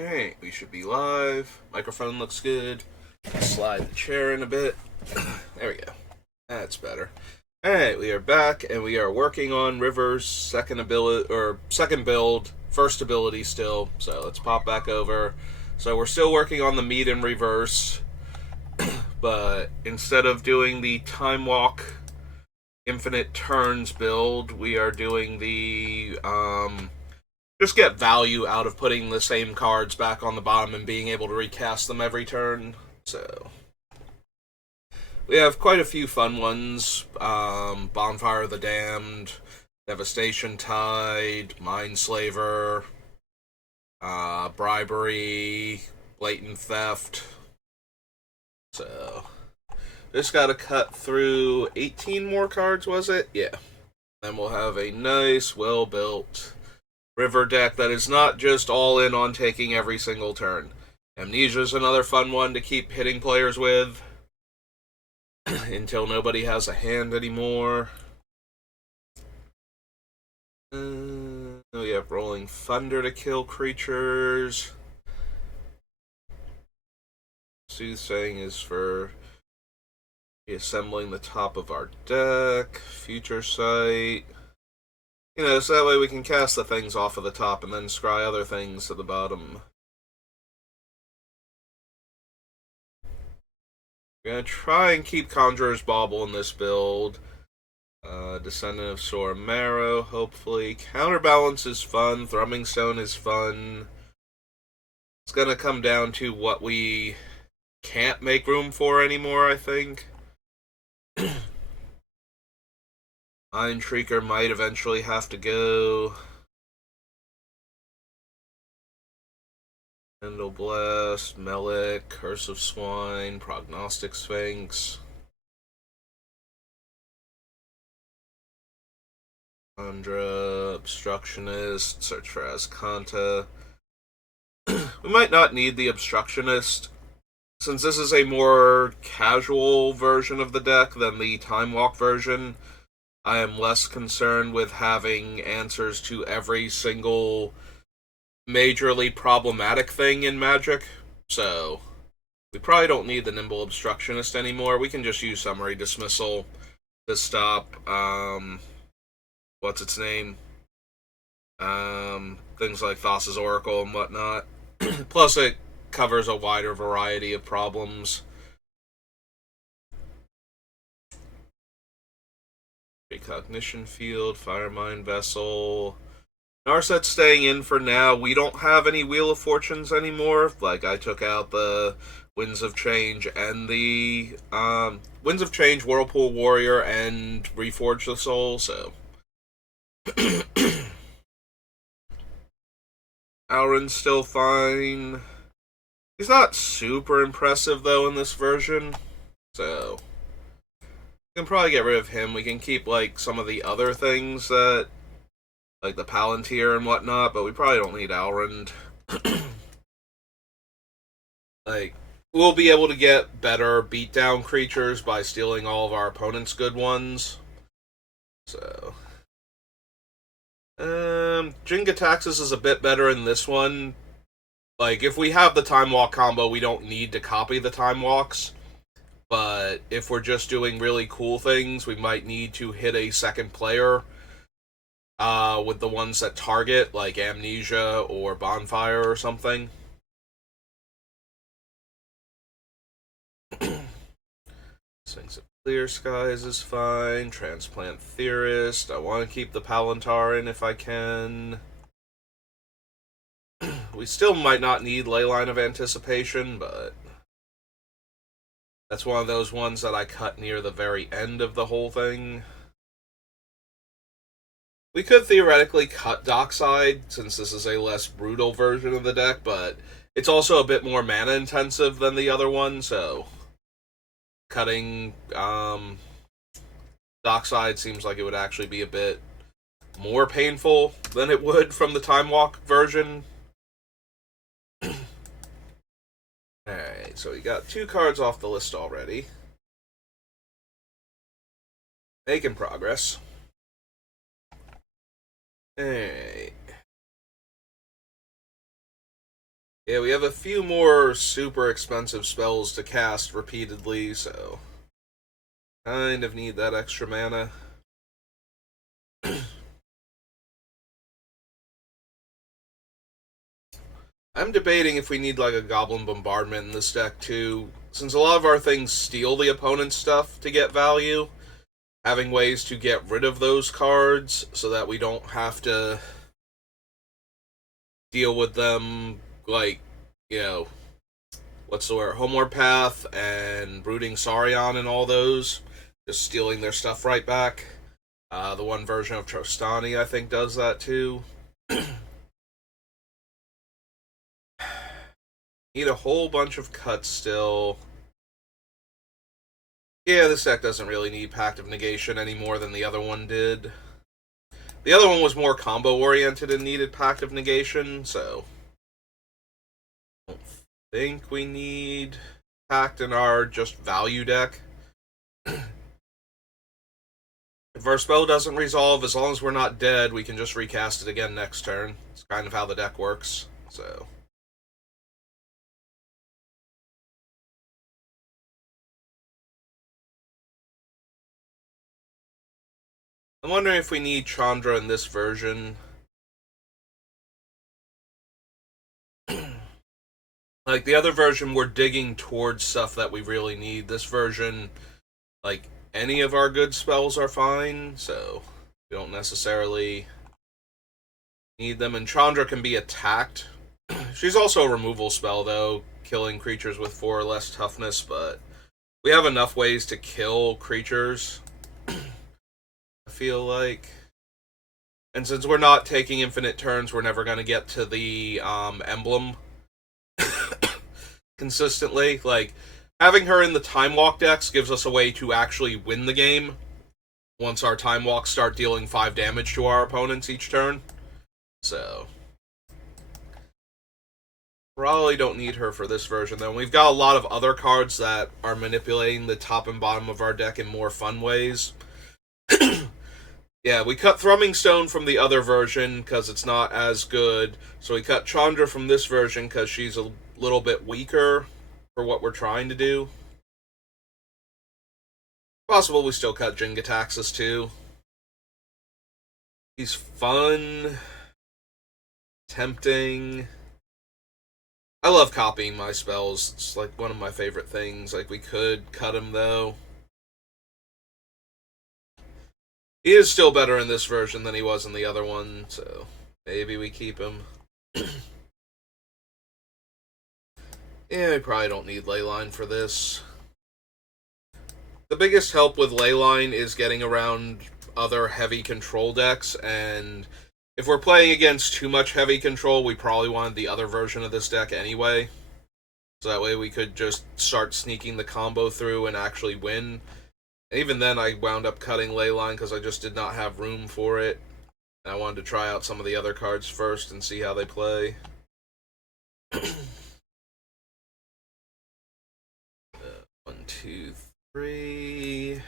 Alright, we should be live. Microphone looks good. Slide the chair in a bit. There we go. That's better. Alright, we are back and we are working on River's second ability or second build, first ability still. So let's pop back over. So we're still working on the meat in reverse, but instead of doing the time walk infinite turns build, we are doing the just get value out of putting the same cards back on the bottom and being able to recast them every turn. So we have quite a few fun ones. Bonfire of the Damned, Devastation Tide, Mindslaver, Bribery, Blatant Theft. So just gotta cut through 18 more cards, was it? Yeah. Then we'll have a nice, well-built River deck that is not just all in on taking every single turn. Amnesia's another fun one to keep hitting players with until nobody has a hand anymore. We have Rolling Thunder to kill creatures. Soothsaying is for reassembling the top of our deck. Future Sight. So that way we can cast the things off of the top and then scry other things to the bottom. We're going to try and keep Conjurer's Bauble in this build. Descendant of Sora Marrow, hopefully. Counterbalance is fun. Thrumming Stone is fun. It's going to come down to what we can't make room for anymore, I think. Mind Shrieker might eventually have to go. Endel Blast, Melik, Curse of Swine, Prognostic Sphinx. Andra, Obstructionist, search for Azcanta. We might not need the Obstructionist, since this is a more casual version of the deck than the Time Walk version. I am less concerned with having answers to every single majorly problematic thing in Magic, so we probably don't need the Nimble Obstructionist anymore. We can just use Summary Dismissal to stop, what's its name? Things like Thassa's Oracle and whatnot. Plus, it covers a wider variety of problems. Recognition Field, Firemind Vessel. Narset's staying in for now. We don't have any Wheel of Fortunes anymore. Like, I took out the Winds of Change and the Winds of Change, Whirlpool Warrior, and Reforge the Soul, so. Alrin's still fine. He's not super impressive, though, in this version, so we can probably get rid of him. We can keep, like, some of the other things that, like the Palantir and whatnot, but we probably don't need Alrind. Like, we'll be able to get better beatdown creatures by stealing all of our opponent's good ones. So, Jin-Gitaxias is a bit better in this one. Like, if we have the Time Walk combo, we don't need to copy the Time Walks. But if we're just doing really cool things, we might need to hit a second player with the ones that target, like Amnesia or Bonfire or something. Sphinx of Clear Skies is fine. Transplant Theorist. I want to keep the Palantir in if I can. We still might not need Leyline of Anticipation, but that's one of those ones that I cut near the very end of the whole thing. We could theoretically cut Dockside, since this is a less brutal version of the deck, but it's also a bit more mana intensive than the other one, so cutting Dockside seems like it would actually be a bit more painful than it would from the Time Walk version. Alright, so we got 2 cards off the list already. Making progress. Alright. Yeah, we have a few more super expensive spells to cast repeatedly, so kind of need that extra mana. I'm debating if we need like a Goblin Bombardment in this deck too, since a lot of our things steal the opponent's stuff to get value. Having ways to get rid of those cards so that we don't have to deal with them, like, you know, what's the word? Homeward Path and Brooding Saurian and all those, just stealing their stuff right back. The one version of Trostani, I think, does that too. Need a whole bunch of cuts still. Yeah, this deck doesn't really need Pact of Negation any more than the other one did. The other one was more combo-oriented and needed Pact of Negation, so I don't think we need Pact in our just value deck. If our spell doesn't resolve, as long as we're not dead, we can just recast it again next turn. It's kind of how the deck works, so... I'm wondering if we need Chandra in this version. Like, the other version, we're digging towards stuff that we really need. This version, like, any of our good spells are fine, so we don't necessarily need them. And Chandra can be attacked. She's also a removal spell, though, killing creatures with 4 or less toughness, but we have enough ways to kill creatures, I feel like. And since we're not taking infinite turns, we're never going to get to the emblem consistently. Like, having her in the Time Walk decks gives us a way to actually win the game once our Time Walks start dealing 5 damage to our opponents each turn. So, probably don't need her for this version, though. We've got a lot of other cards that are manipulating the top and bottom of our deck in more fun ways. Yeah, we cut Thrumming Stone from the other version because it's not as good. So we cut Chandra from this version because she's a little bit weaker for what we're trying to do. Possible we still cut Jin-Gitaxias too. He's fun, tempting. I love copying my spells. It's like one of my favorite things. Like, we could cut him though. He is still better in this version than he was in the other one, so maybe we keep him. Yeah, we probably don't need Leyline for this. The biggest help with Leyline is getting around other heavy control decks, and if we're playing against too much heavy control, we probably wanted the other version of this deck anyway. So that way we could just start sneaking the combo through and actually win. Even then, I wound up cutting Leyline because I just did not have room for it. And I wanted to try out some of the other cards first and see how they play. 1, 2, 3.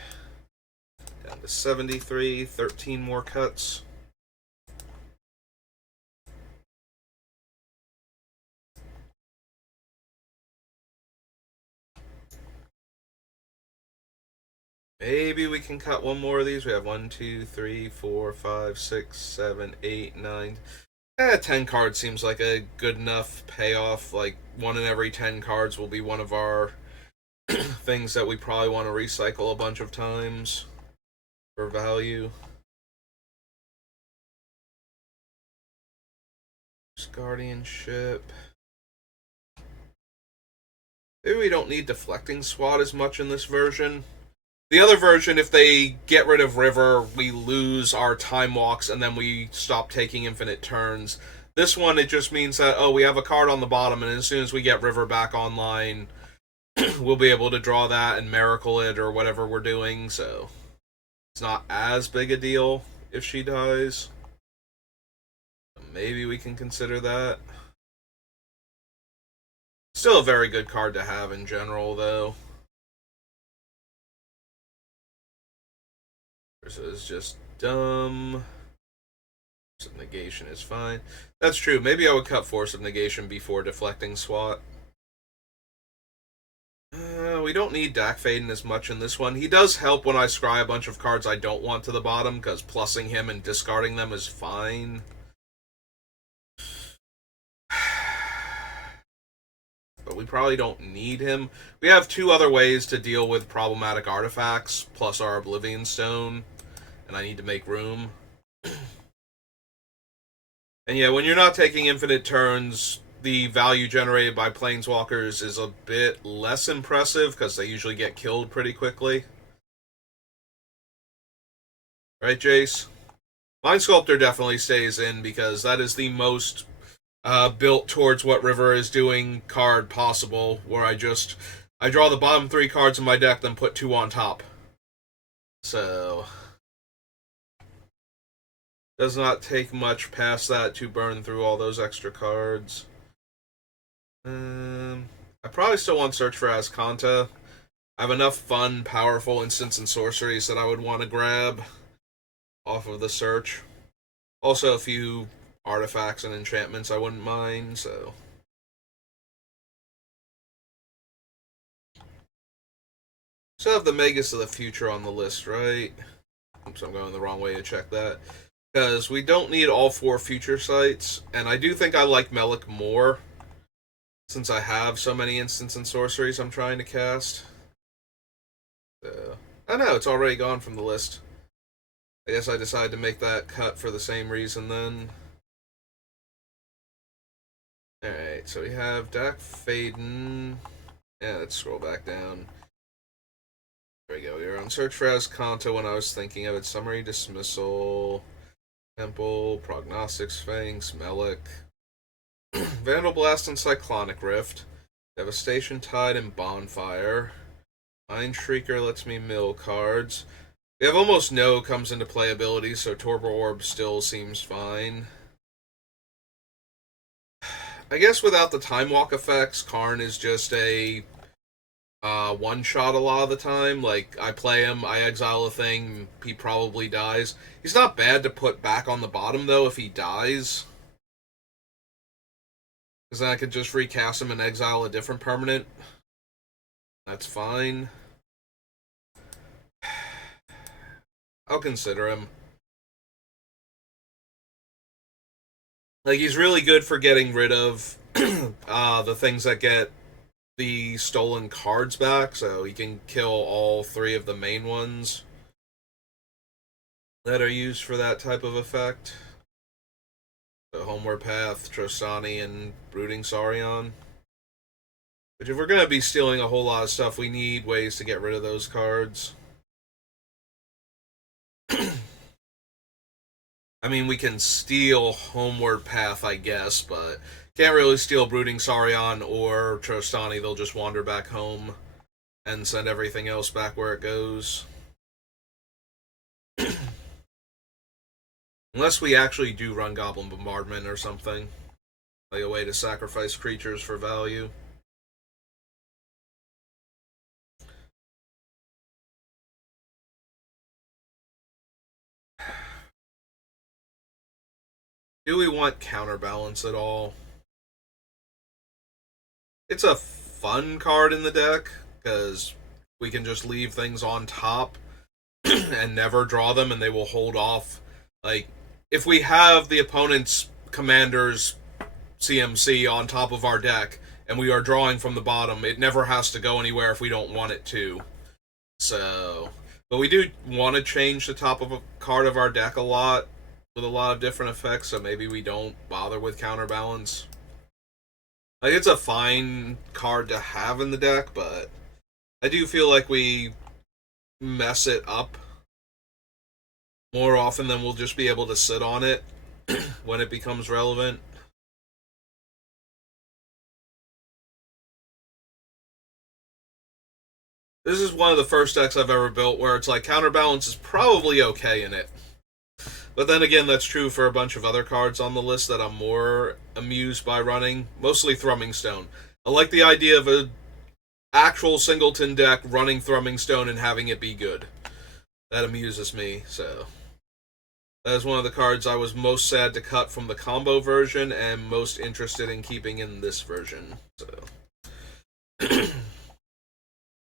Down to 73. 13 more cuts. Maybe we can cut one more of these. We have 1, 2, 3, 4, 5, 6, 7, 8, 9. 10 cards seems like a good enough payoff. Like, 1 in every 10 cards will be one of our things that we probably want to recycle a bunch of times for value. Guardianship. Maybe we don't need Deflecting Swat as much in this version. The other version, if they get rid of River, we lose our Time Walks, and then we stop taking infinite turns. This one, it just means that, oh, we have a card on the bottom, and as soon as we get River back online, we'll be able to draw that and Miracle it or whatever we're doing, so it's not as big a deal if she dies. Maybe we can consider that. Still a very good card to have in general, though. This is just dumb. of negation is fine. That's true. Maybe I would cut Force of Negation before deflecting SWAT. We don't need Dak Faden as much in this one. He does help when I scry a bunch of cards I don't want to the bottom, because plussing him and discarding them is fine. But we probably don't need him. We have two other ways to deal with problematic artifacts, plus our Oblivion Stone, and I need to make room. And yeah, when you're not taking infinite turns, the value generated by Planeswalkers is a bit less impressive, because they usually get killed pretty quickly. Right, Jace? Mind Sculptor definitely stays in, because that is the most built towards what River is doing card possible, where I draw the bottom 3 cards in my deck, then put 2 on top. So does not take much past that to burn through all those extra cards. I probably still want Search for Azcanta. I have enough fun, powerful instants and sorceries that I would want to grab off of the search. Also, a few artifacts and enchantments I wouldn't mind, so. Still have the Magus of the Future on the list, right? Oops, I'm going the wrong way to check that. Because we don't need all 4 future sites, and I do think I like Melek more, since I have so many instants and sorceries I'm trying to cast. So, I know, it's already gone from the list. I guess I decided to make that cut for the same reason then. Alright, so we have Dak Faden. Yeah, let's scroll back down. There we go. We were on Search for Azcanta when I was thinking of it. Summary Dismissal, Temple, Prognostic Sphinx, Melek, Vandal Blast and Cyclonic Rift, Devastation Tide and Bonfire. Mind Shrieker lets me mill cards. We have almost no comes into play abilities, so Torpor Orb still seems fine. I guess without the Time Walk effects, Karn is just a one-shot a lot of the time. Like, I play him, I exile a thing, he probably dies. He's not bad to put back on the bottom, though, if he dies. Because then I could just recast him and exile a different permanent. That's fine. I'll consider him. Like, he's really good for getting rid of the things that get the stolen cards back, so he can kill all 3 of the main ones that are used for that type of effect. So Homeward Path, Trostani, and Brooding Saurion. But if we're going to be stealing a whole lot of stuff, we need ways to get rid of those cards. I mean, we can steal Homeward Path, I guess, but can't really steal Brooding Saurion or Trostani. They'll just wander back home and send everything else back where it goes. Unless we actually do run Goblin Bombardment or something. Like a way to sacrifice creatures for value. Do we want Counterbalance at all? It's a fun card in the deck, because we can just leave things on top and never draw them, and they will hold off. Like, if we have the opponent's commander's CMC on top of our deck, and we are drawing from the bottom, it never has to go anywhere if we don't want it to. So, but we do want to change the top of a card of our deck a lot, with a lot of different effects, so maybe we don't bother with Counterbalance. Like, it's a fine card to have in the deck, but I do feel like we mess it up more often than we'll just be able to sit on it when it becomes relevant. This is one of the first decks I've ever built where it's like Counterbalance is probably okay in it. But then again, that's true for a bunch of other cards on the list that I'm more amused by running. Mostly Thrumming Stone. I like the idea of an actual singleton deck running Thrumming Stone and having it be good. That amuses me, so. That is one of the cards I was most sad to cut from the combo version and most interested in keeping in this version. So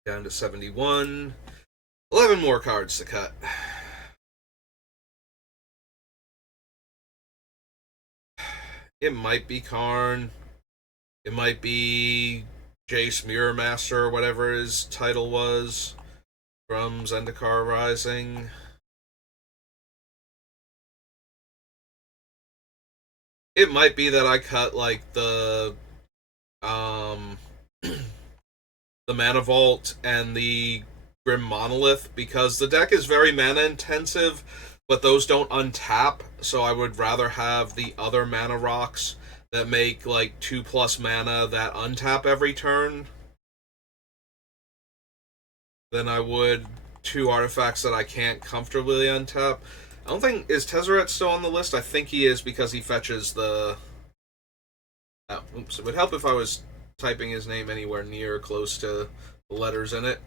down to 71. 11 more cards to cut. It might be Karn. It might be Jace Mirror Master or whatever his title was from Zendikar Rising. It might be that I cut like the the Mana Vault and the Grim Monolith because the deck is very mana intensive, but those don't untap, so I would rather have the other mana rocks that make like 2+ mana that untap every turn than I would 2 artifacts that I can't comfortably untap. I don't think... Is Tezzeret still on the list? I think he is because he fetches the... Oh, oops. It would help if I was typing his name anywhere near close to the letters in it.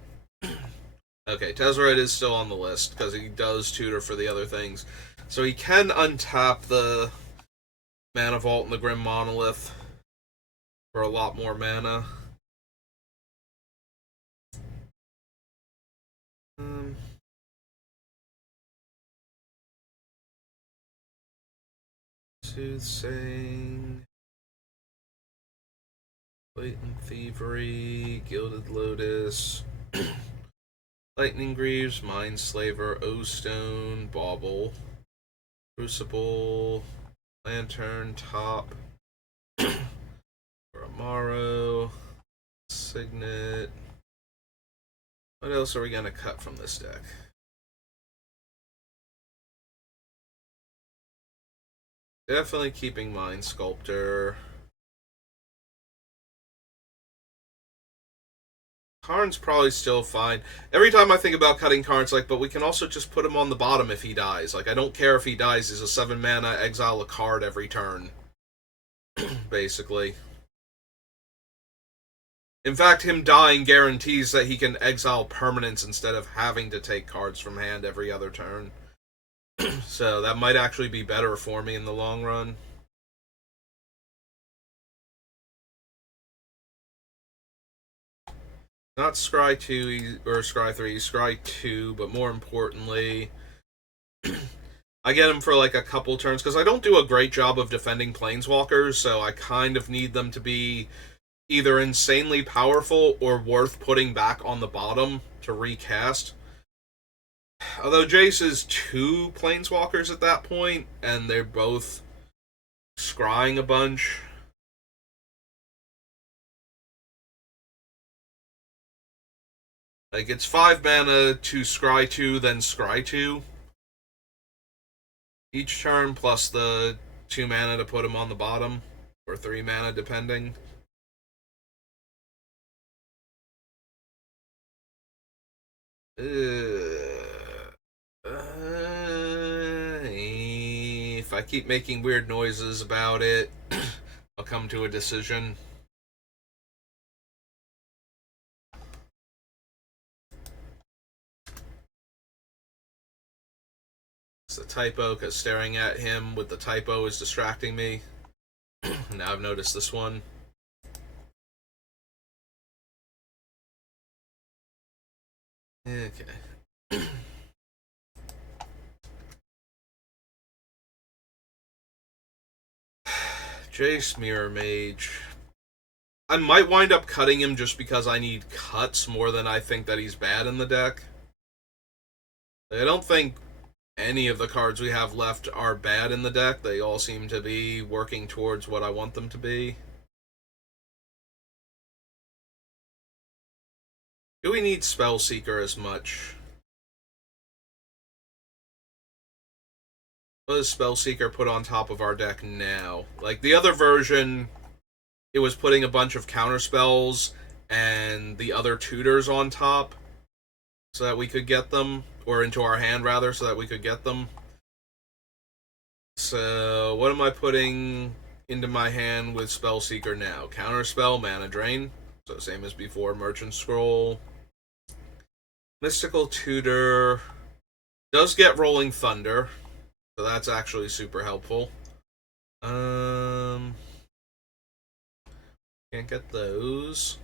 Okay, Tezzeret is still on the list because he does tutor for the other things. So he can untap the Mana Vault and the Grim Monolith for a lot more mana. Soothsaying, Blatant Thievery, Gilded Lotus, Lightning Greaves, Mindslaver, O-Stone, Bauble, Crucible, Lantern, Top, Amaro, Signet. What else are we going to cut from this deck? Definitely keeping Mind Sculptor. Karn's probably still fine. Every time I think about cutting Karn's like, but we can also just put him on the bottom if he dies. Like, I don't care if he dies. He's a 7 mana, exile a card every turn. Basically. In fact, him dying guarantees that he can exile permanents instead of having to take cards from hand every other turn. So that might actually be better for me in the long run. Not Scry 2 or Scry 3, Scry 2, but more importantly, I get him for like a couple turns because I don't do a great job of defending Planeswalkers, so I kind of need them to be either insanely powerful or worth putting back on the bottom to recast. Although Jace is 2 Planeswalkers at that point, and they're both scrying a bunch. Like, it's 5 mana to scry 2, then scry 2. Each turn, plus the 2 mana to put him on the bottom. Or 3 mana, depending. If I keep making weird noises about it, I'll come to a decision. It's the typo, because staring at him with the typo is distracting me. Now I've noticed this one. Okay. Jace Mirror Mage. I might wind up cutting him just because I need cuts more than I think that he's bad in the deck. I don't think any of the cards we have left are bad in the deck. They all seem to be working towards what I want them to be. Do we need Spellseeker as much? What does Spellseeker put on top of our deck now? Like, the other version, it was putting a bunch of counterspells and the other tutors on top so that we could get them. Or into our hand, rather, so that we could get them. So, what am I putting into my hand with Spellseeker now? Counterspell, Mana Drain. So, same as before, Merchant Scroll. Mystical Tutor. Does get Rolling Thunder. So that's actually super helpful. Can't get those.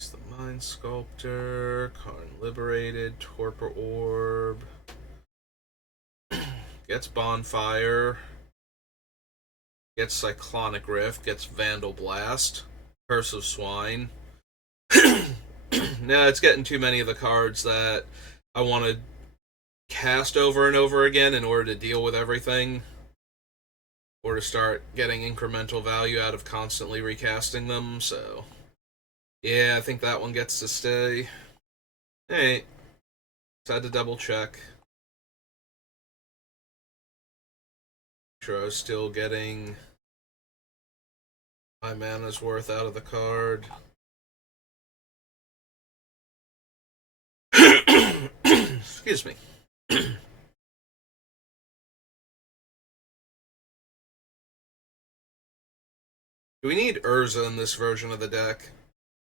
It's the Mind Sculptor, Karn Liberated, Torpor Orb. Gets Bonfire. Gets Cyclonic Rift. Gets Vandal Blast. Curse of Swine. No, it's getting too many of the cards that I want to cast over and over again in order to deal with everything. Or to start getting incremental value out of constantly recasting them, so... Yeah, I think that one gets to stay. Hey, just had to double check. Make sure I was still getting my mana's worth out of the card. Excuse me. Do we need Urza in this version of the deck?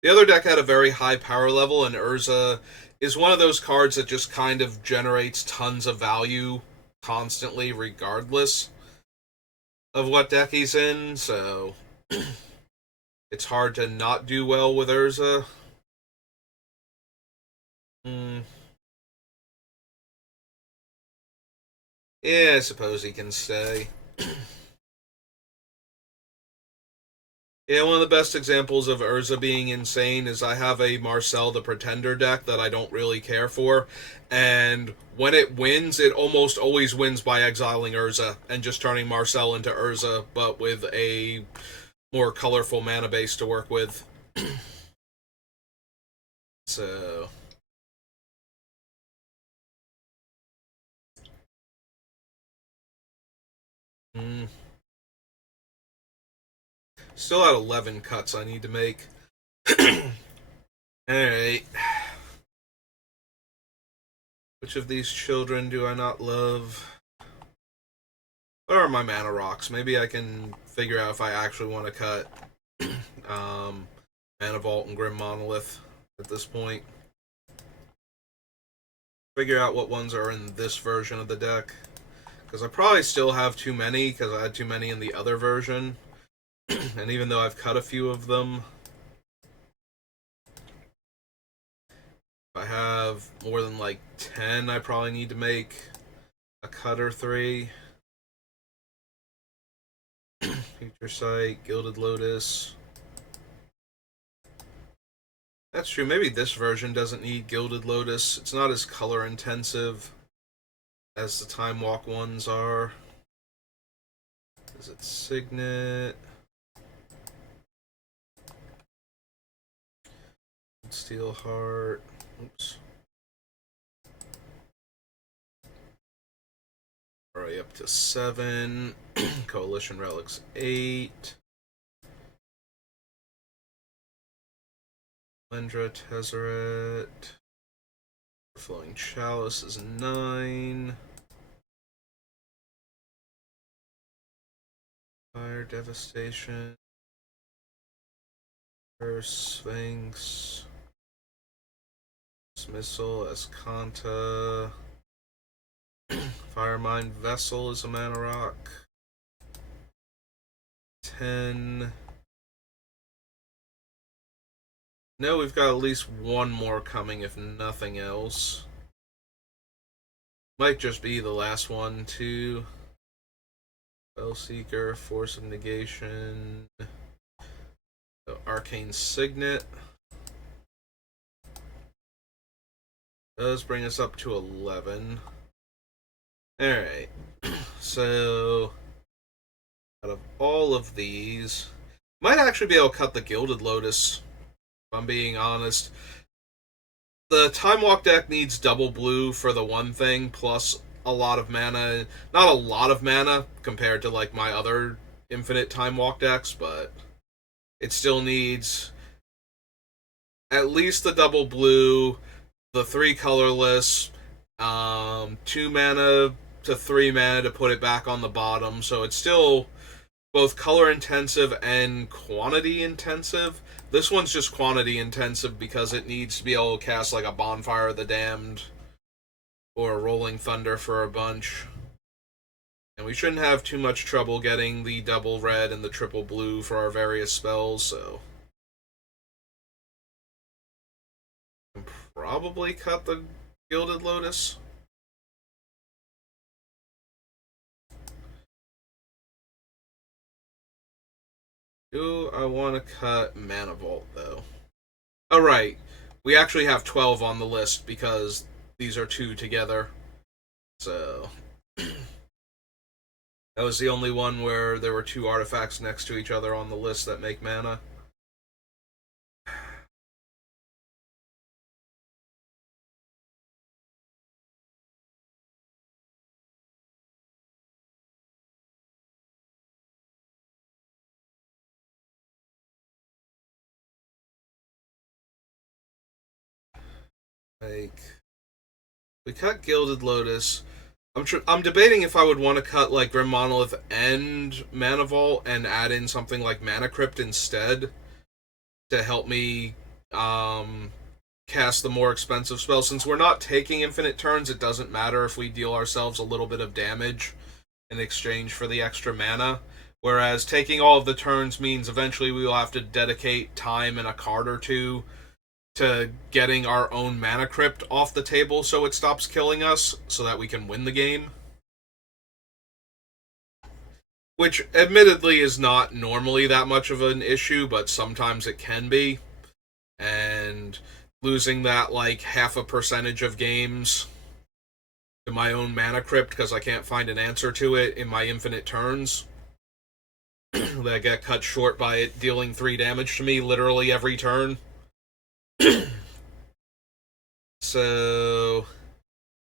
The other deck had a very high power level, and Urza is one of those cards that just kind of generates tons of value constantly, regardless of what deck he's in, so it's hard to not do well with Urza. Yeah, I suppose he can stay. Yeah, one of the best examples of Urza being insane is I have a Marcel the Pretender deck that I don't really care for, and when it wins, it almost always wins by exiling Urza and just turning Marcel into Urza, but with a more colorful mana base to work with. So... Still had 11 cuts I need to make. Alright. Which of these children do I not love? What are my mana rocks? Maybe I can figure out if I actually want to cut Mana Vault and Grim Monolith at this point. Figure out what ones are in this version of the deck. Because I probably still have too many, because I had too many in the other version. And even though I've cut a few of them, if I have more than like 10, I probably need to make a cut or 3. Future Sight, Gilded Lotus. That's true. Maybe this version doesn't need Gilded Lotus. It's not as color intensive as the Time Walk ones are. Is it Signet? Steelheart. Oops. Alright, up to 7. Coalition Relics 8. Lendra Tezzeret. Flowing Chalice is 9. Fire Devastation. Curse Sphinx. Dismissal, Escanta. Firemind Vessel is a mana rock. 10. No, we've got at least one more coming, if nothing else. Might just be the last one, too. Spellseeker, Force of Negation. So, Arcane Signet. Does bring us up to 11. Alright. So, out of all of these, might actually be able to cut the Gilded Lotus. If I'm being honest. The Time Walk deck needs double blue for the one thing, plus a lot of mana. Not a lot of mana compared to like my other infinite Time Walk decks, but it still needs at least the double blue, the 3 colorless, 2 mana to 3 mana to put it back on the bottom, so it's still both color intensive and quantity intensive. This one's just quantity intensive because it needs to be able to cast like a Bonfire of the Damned or a Rolling Thunder for a bunch. And we shouldn't have too much trouble getting the double red and the triple blue for our various spells, so... Probably cut the Gilded Lotus. Do I want to cut Mana Vault, though? Oh, right. We actually have 12 on the list because these are 2 together. So... that was the only one where there were 2 artifacts next to each other on the list that make mana. Like... we cut Gilded Lotus. I'm debating if I would want to cut like Grim Monolith and Mana Vault and add in something like Mana Crypt instead to help me cast the more expensive spell. Since we're not taking infinite turns, it doesn't matter if we deal ourselves a little bit of damage in exchange for the extra mana. Whereas taking all of the turns means eventually we will have to dedicate time and a card or two to getting our own Mana Crypt off the table so it stops killing us, so that we can win the game. Which, admittedly, is not normally that much of an issue, but sometimes it can be. And losing that, like, half a percentage of games to my own Mana Crypt because I can't find an answer to it in my infinite turns that get cut short by it dealing 3 damage to me literally every turn. So,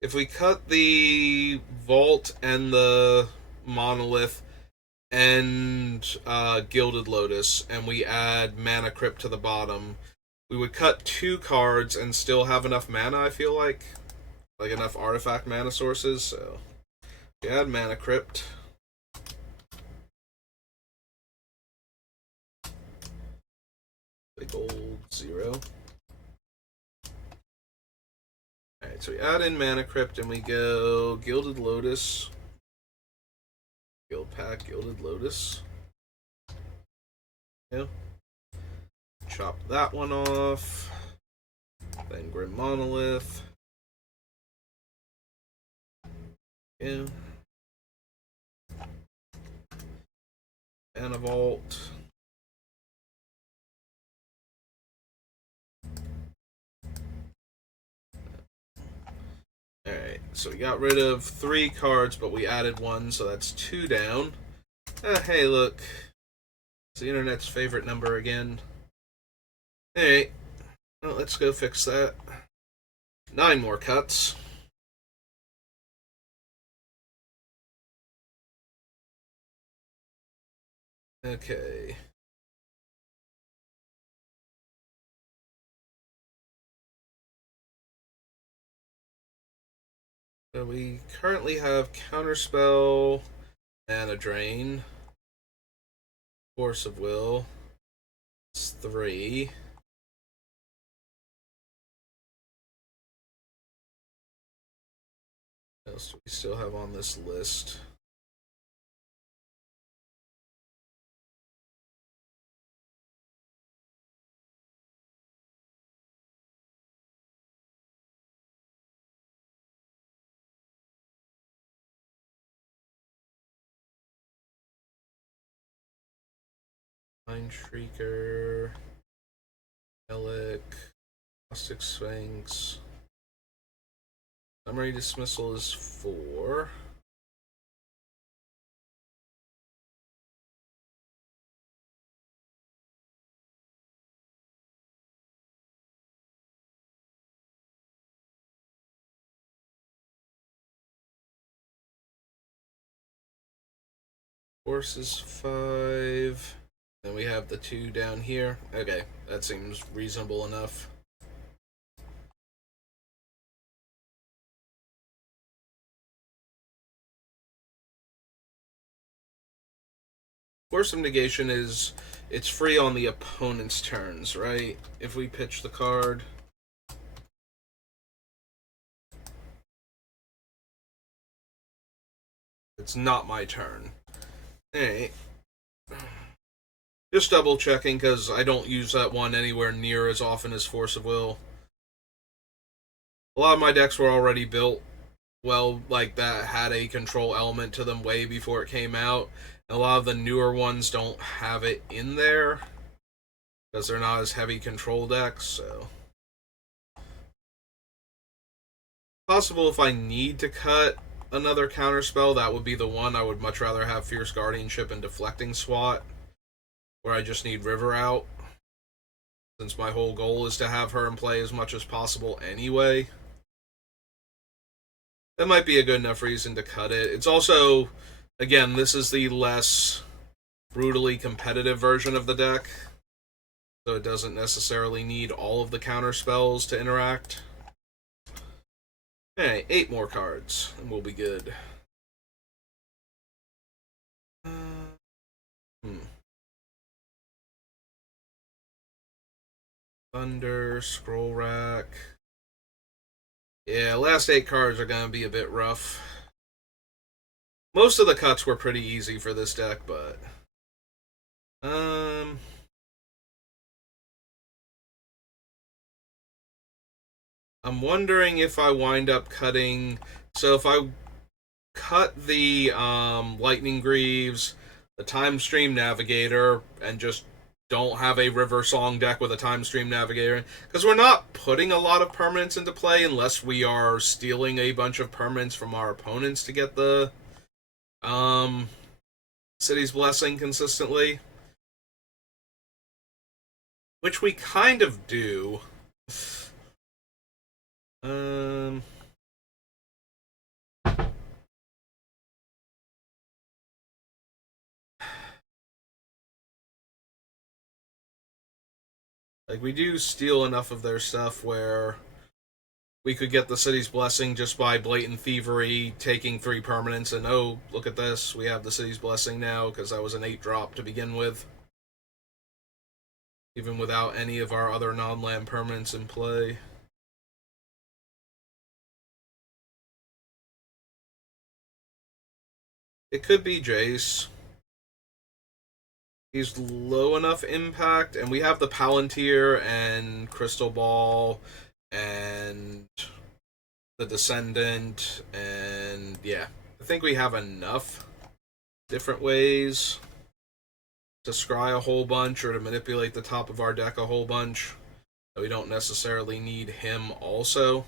if we cut the Vault and the Monolith and Gilded Lotus, and we add Mana Crypt to the bottom, we would cut 2 cards and still have enough mana, I feel like. Like enough artifact mana sources, so... we add Mana Crypt. Big old 0. Alright, so we add in Mana Crypt and we go Gilded Lotus. Guild Pack, Gilded Lotus. Yeah. Chop that one off. Then Grim Monolith. Yeah. Mana Vault. Alright, so we got rid of 3 cards, but we added 1, so that's 2 down. Hey, look. It's the internet's favorite number again. Alright, well, let's go fix that. 9 more cuts. Okay. So we currently have Counterspell, Mana Drain, Force of Will. It's 3. What else do we still have on this list? Mind Shrieker, Relic, Caustic Sphinx. Summary Dismissal is 4. Force is 5. Then we have the 2 down here. Okay, that seems reasonable enough. Force of Negation is... It's free on the opponent's turns, right? If we pitch the card... It's not my turn. Alright. Just double checking, because I don't use that one anywhere near as often as Force of Will. A lot of my decks were already built well, like that had a control element to them way before it came out. And a lot of the newer ones don't have it in there, because they're not as heavy control decks, so... Possible if I need to cut another counterspell, that would be the one. I would much rather have Fierce Guardianship and Deflecting Swat, where I just need River out, since my whole goal is to have her in play as much as possible anyway. That might be a good enough reason to cut it. It's also, again, this is the less brutally competitive version of the deck, so it doesn't necessarily need all of the counter spells to interact. Okay, 8 more cards, and we'll be good. Thunder, Scroll Rack. Yeah, last 8 cards are going to be a bit rough. Most of the cuts were pretty easy for this deck, but... I'm wondering if I wind up cutting... So if I cut the Lightning Greaves, the Time Stream Navigator, and just don't have a River Song deck with a Time Stream Navigator, because we're not putting a lot of permanents into play unless we are stealing a bunch of permanents from our opponents to get the City's Blessing consistently. Which we kind of do. Like, we do steal enough of their stuff where we could get the City's Blessing just by blatant thievery, taking 3 permanents, and oh, look at this, we have the City's Blessing now, because that was an 8-drop to begin with. Even without any of our other non-land permanents in play. It could be Jace. He's low enough impact, and we have the Palantir and Crystal Ball and the Descendant, and yeah, I think we have enough different ways to scry a whole bunch or to manipulate the top of our deck a whole bunch. We don't necessarily need him also.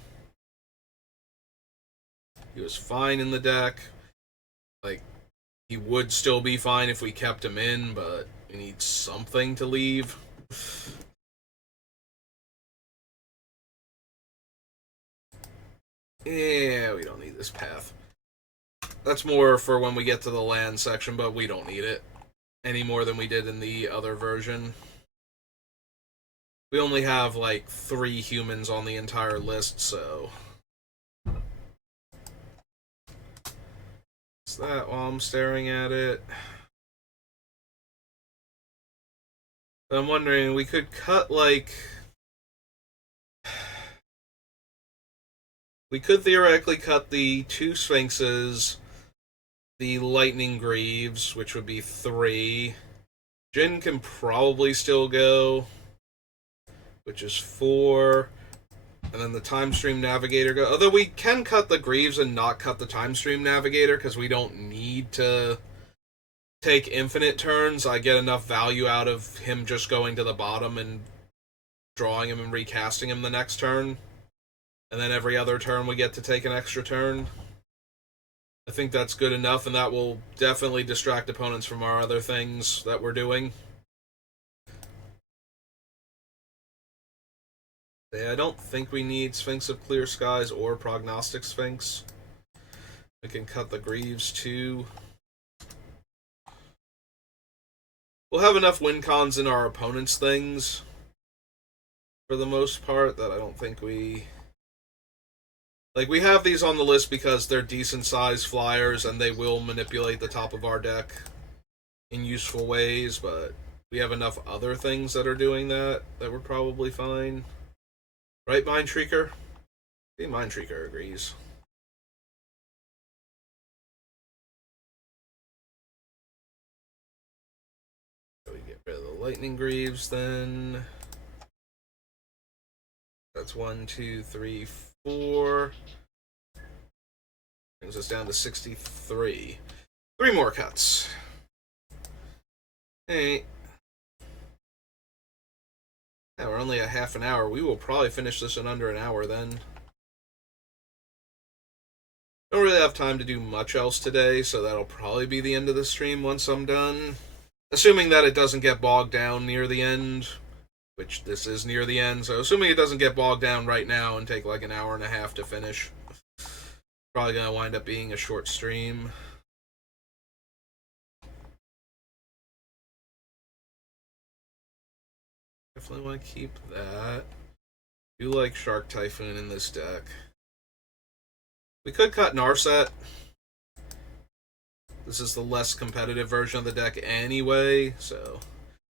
He was fine in the deck. Like, he would still be fine if we kept him in, but we need something to leave. Yeah, we don't need this path. That's more for when we get to the land section, but we don't need it any more than we did in the other version. We only have, like, 3 humans on the entire list, so... that while I'm staring at it. But I'm wondering, we could cut, like... We could theoretically cut the 2 Sphinxes, the Lightning Greaves, which would be 3. Jin can probably still go, which is 4. And then the Time Stream Navigator go. Although we can cut the Greaves and not cut the Time Stream Navigator, because we don't need to take infinite turns. I get enough value out of him just going to the bottom and drawing him and recasting him the next turn. And then every other turn we get to take an extra turn. I think that's good enough, and that will definitely distract opponents from our other things that we're doing. I don't think we need Sphinx of Clear Skies or Prognostic Sphinx. We can cut the Greaves too. We'll have enough win cons in our opponent's things for the most part that I don't think we... Like, we have these on the list because they're decent sized flyers and they will manipulate the top of our deck in useful ways, but we have enough other things that are doing that we're probably fine. Right, Mind Shrieker? I think Mind Shrieker agrees. So we get rid of the Lightning Greaves then. That's 1, 2, 3, 4. Brings us down to 63. 3 more cuts. Hey. Yeah, we're only a half an hour. We will probably finish this in under an hour then. Don't really have time to do much else today, so that'll probably be the end of the stream once I'm done. Assuming that it doesn't get bogged down near the end, which this is near the end, so assuming it doesn't get bogged down right now and take like an hour and a half to finish, probably gonna wind up being a short stream. Definitely want to keep that. Do like Shark Typhoon in this deck. We could cut Narset. This is the less competitive version of the deck anyway, so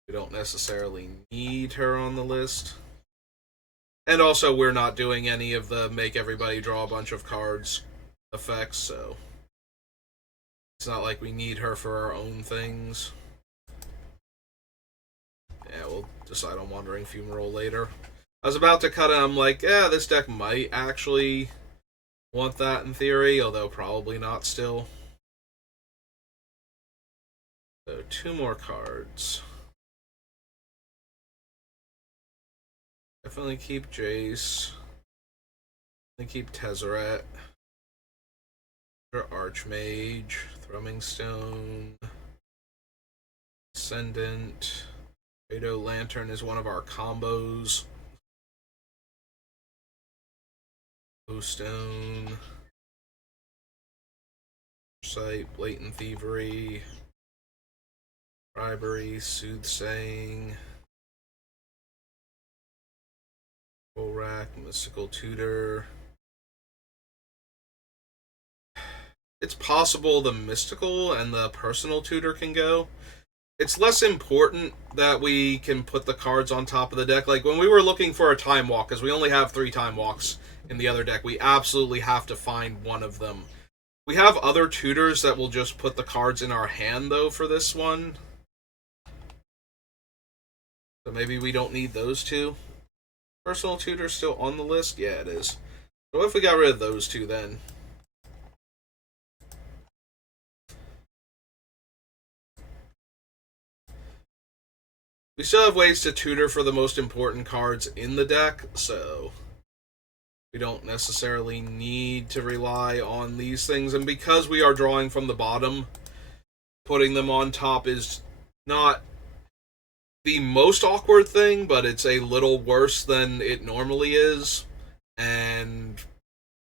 we don't necessarily need her on the list. And also, we're not doing any of the make everybody draw a bunch of cards effects, so it's not like we need her for our own things. Yeah, we'll decide on Wandering Fumarole later. I was about to cut it, I'm like, yeah, this deck might actually want that in theory, although probably not still. So 2 more cards. Definitely keep Jace. Definitely keep Tezzeret. Archmage. Thrumming Stone. Ascendant. Rado Lantern is one of our combos. Stone. Sight. Blatant Thievery. Bribery. Soothsaying. Rack, Mystical Tutor. It's possible the Mystical and the Personal Tutor can go. It's less important that we can put the cards on top of the deck. Like, when we were looking for a Time Walk, because we only have 3 Time Walks in the other deck, we absolutely have to find one of them. We have other tutors that will just put the cards in our hand, though, for this one. So maybe we don't need those 2. Personal Tutor still on the list? Yeah, it is. So what if we got rid of those 2 then? We still have ways to tutor for the most important cards in the deck, so we don't necessarily need to rely on these things. And because we are drawing from the bottom, putting them on top is not the most awkward thing, but it's a little worse than it normally is. And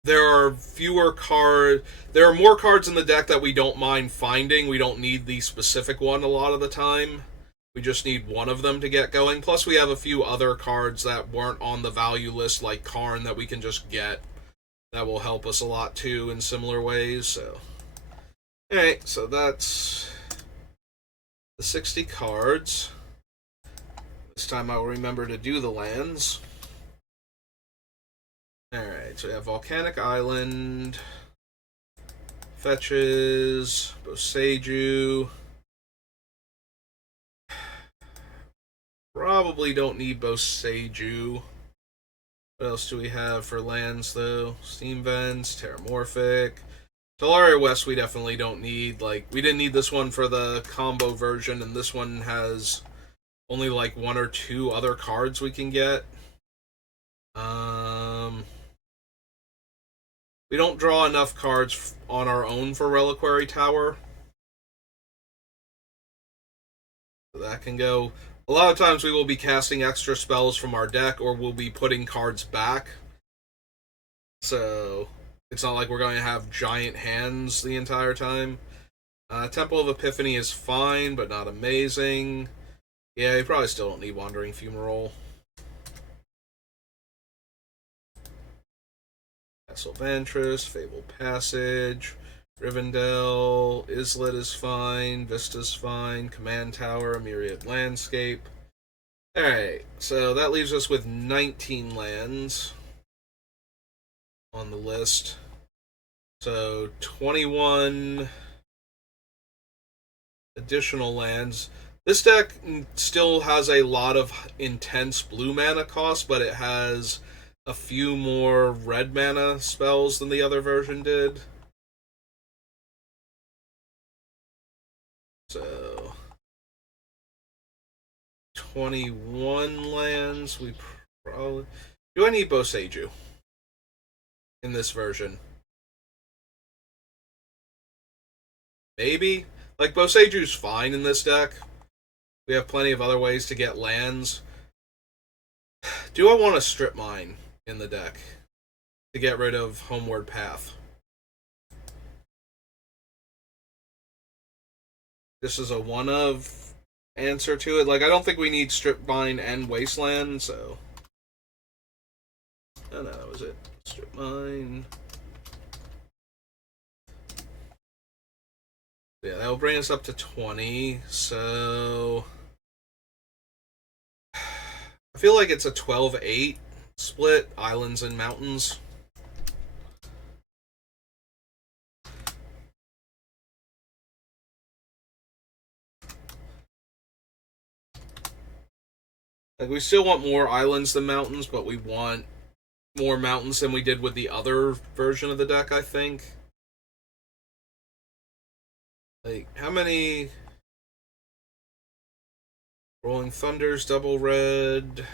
there are more cards in the deck that we don't mind finding. We don't need the specific one a lot of the time. We just need one of them to get going. Plus, we have a few other cards that weren't on the value list, like Karn, that we can just get. That will help us a lot, too, in similar ways. So, alright, so that's the 60 cards. This time I'll remember to do the lands. Alright, so we have Volcanic Island, Fetches, Boseiju. Probably don't need Boseiju. What else do we have for lands, though? Steam Vents, Terramorphic. Talaria West we definitely don't need. Like, we didn't need this one for the combo version, and this one has only like 1 or 2 other cards we can get. We don't draw enough cards on our own for Reliquary Tower. So that can go. A lot of times we will be casting extra spells from our deck, or we'll be putting cards back. So it's not like we're going to have giant hands the entire time. Temple of Epiphany is fine, but not amazing. Yeah, you probably still don't need Wandering Fumarole. Castle Vantress, Fabled Passage, Rivendell, Islet is fine, Vista's fine, Command Tower, Myriad Landscape. Alright, so that leaves us with 19 lands on the list. So 21 additional lands. This deck still has a lot of intense blue mana cost, but it has a few more red mana spells than the other version did. So 21 lands. We probably... Do I need Boseiju in this version? Maybe. Like, Boseiju's fine in this deck. We have plenty of other ways to get lands. Do I want to Strip Mine in the deck to get rid of Homeward Path? This is a one-of answer to it. Like, I don't think we need Strip Mine and Wasteland, so... Oh, no, that was it. Strip Mine. Yeah, that will bring us up to 20, so... I feel like it's a 12-8 split, islands and mountains. Like, we still want more islands than mountains, but we want more mountains than we did with the other version of the deck, I think. Like, how many... Rolling Thunders, double red...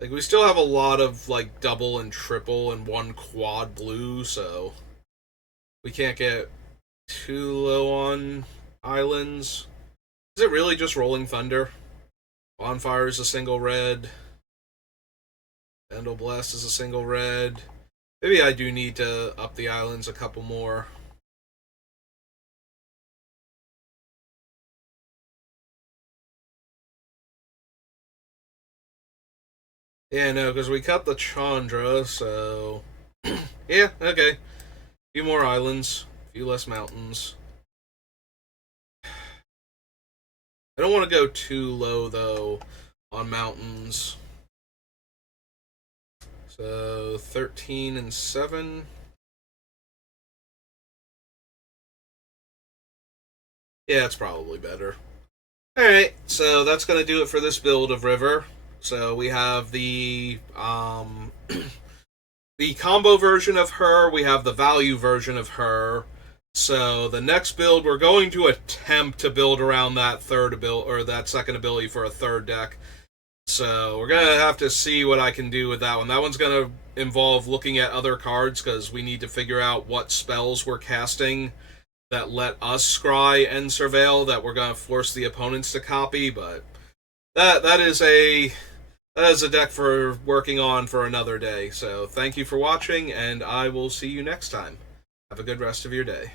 Like, we still have a lot of, like, double and triple and one quad blue, so... We can't get too low on islands. Is it really just Rolling Thunder? Bonfire is a single red. Vandal Blast is a single red. Maybe I do need to up the islands a couple more. Yeah, no, because we cut the Chandra, so... yeah, okay. A few more islands, a few less mountains. I don't want to go too low, though, on mountains. So, 13 and 7. Yeah, it's probably better. Alright, so that's going to do it for this build of River. So we have the the combo version of her, we have the value version of her. So the next build, we're going to attempt to build around that third ability, or that second ability for a third deck. So we're gonna have to see what I can do with that one. That one's gonna involve looking at other cards, because we need to figure out what spells we're casting that let us scry and surveil that we're gonna force the opponents to copy. But that is a deck for working on for another day. So thank you for watching, and I will see you next time. Have a good rest of your day.